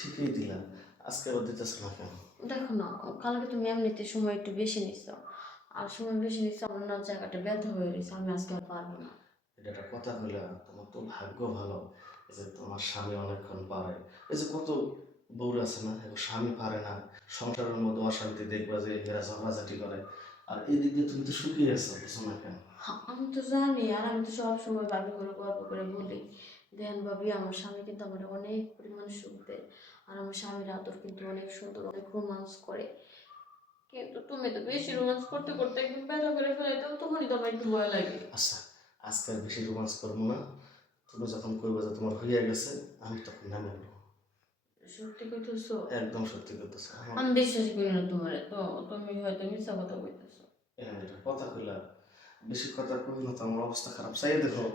ঠিকই দিলাম, আজকে আবার দিতেছ না কেন? দেখো না, কালকে তুমি এমনিতে সময় একটু বেশি নিচ্ছ, আর সময় বেশি নিচ্ছ, আমার না জায়গাটা ব্যথা হয়ে গেছে, আমি আজকে আর পারবো না। এটা একটা কথা কইলা, তোমার তো ভাগ্য ভালো এই যে তোমার স্বামী অনেকক্ষণ পারে। এই যে কত বউর আছে না, এখন স্বামী পারে না, সংসারের মধ্যে অশান্তি দেখবা যে এরা ঝগড়াঝাটি করে, আর এই দিক দিয়ে তুমি তো সুখী আছো, বুঝছো না কেন? আমি তো জানি, আর আমি তো সব সময় ভাবি করে গল্প করে বলি, দেন ভাবি আমার স্বামী কিন্তু আমার অনেক পরিমাণ সুখ দেয়, আর আমার স্বামীর আদর কিন্তু অনেক সুন্দর, অনেক রোমান্স করে। কিন্তু তুমি তো বেশি রোমান্স করতে করতে একদম ব্যথা করে ফেলে দাও, তখনই তো আমার একটু ভয় লাগে। আচ্ছা, আজকে আর বেশি রোমান্স করবো না। তুমি যখন কইবা যে তোমার হইয়া গেছে, আমি তখন নামে নেবো। সত্যি কইতেছো? একদম সত্যি করতেছে আমার। আমি বিশ্বাস করি না তোমার, তো তুমি হয়তো মিথ্যা কথা কইতেছো। এটা কথা কইলা, বেশি কথা কই না তো আমার অবস্থা খারাপ, চাই দেখো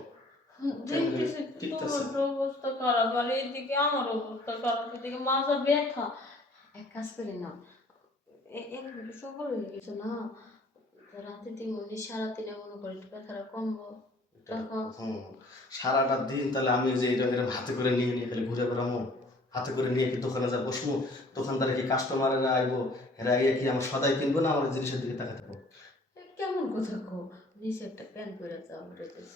কেমন দেখতেছি ঠিক তোমার আছে। তো অবস্থা খারাপ, আর এইদিকে আমার অবস্থা খারাপ, এদিকে মাথা ব্যথা। এক কাজ করি না, এখন তো সকাল হয়ে গেছে না, তো রাতে দিন মনে সারাদিনে মনে করি একটু ব্যথাটা কমবো তখন। হুম, সারাটা দিন তাহলে আমি যে এইরকম এরকম হাতে করে নিয়ে নিয়ে খালি ঘুরে বেড়ামো, হাতে করে নিয়ে কি দোকানে যা বসবো, দোকানদারে কি কাস্টমারেরা আইবো, এরা আইয়া কি আমার সদাই কিনবো না আমার জিনিসের দিকে তাকাতে পাবো? কেমন কথা কো, নিচে একটা প্যান্ট পরে যাও,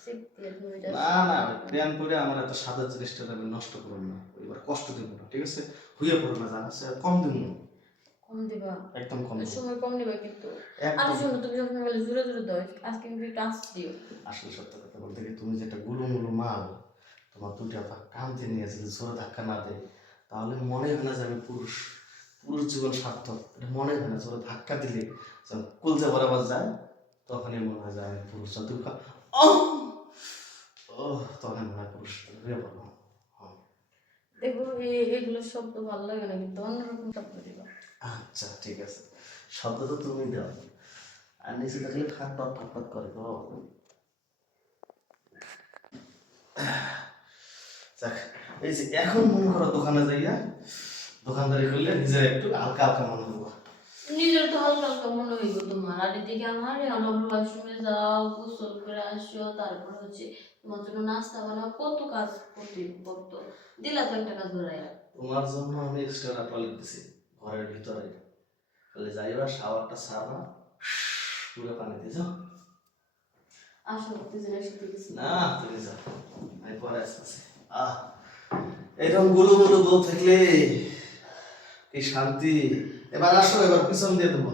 সিপ দিয়ে ধরে না না, প্ল্যান করে আমার এত সাদা জিনিসটা আমি নষ্ট করবো না, এবার কষ্ট দেবো না, ঠিক আছে? হুইয়া পড়ো না, জানা আছে কম দিব না, কম দিবা, একদম কম দেবো সময় কম দিবা কিন্তু। আর একদম। শোনো, তুমি যখন বলে জোরে জোরে দাও, আজকে কিন্তু একটু আস্তে দিও। আসলে সত্য কথা বলতে কি, তুমি যে একটা গুলুমুলু মাল, তোমার দুটা পা টানতে নিয়ে যদি জোরে ধাক্কা না দেয়, তাহলে মনে হয় না যে আমি পুরুষ, পুরুষ জীবন সার্থক, এটা মনে হয় না। জোরে ধাক্কা দিলে যখন কুলজা বরাবর যায়, তখনই মনে হয় যে আমি পুরুষ। যখন তুমি ও, তখন মনে হয় পুরুষ হয়ে পড়বো। হ্যাঁ। দেখো এগুলো শব্দ ভালো লাগে না, কিন্তু অন্যরকম শব্দ দিবা। আচ্ছা ঠিক আছে, শব্দ তো তুমি দাও, আর নিচে দেখলে ফাট ফাট করে গো। যাক, এই যে এখন মনে করো দোকানে যাইয়া দোকানদারি করলে নিজের একটু হালকা হালকা মনে হবো। নিজের তো হালকা হালকা মনে হইব তোমার, আর এদিকে আমার ওয়াশরুমে যাও, গোসল করে আসো, তারপর হচ্ছে তোমার জন্য নাস্তা বানাও, কত কাজ করতে করতো, দিলা তো একটা কাজ ধরাইয়া। তোমার জন্য আমি এক্সট্রা টয়লেট দিছি ঘরের ভিতরে, খালি যাইবা শাওয়ারটা সারবা, পুরো পানি দিয়ে যাও। আসো দুজনে একসাথে গেছি। না তুমি যাও, আমি পরে আসতেছি। আহ, এরকম গুলো গুলো বউ থাকলে কি শান্তি। এবার আসো, এবার পিছন দিয়ে দেবো।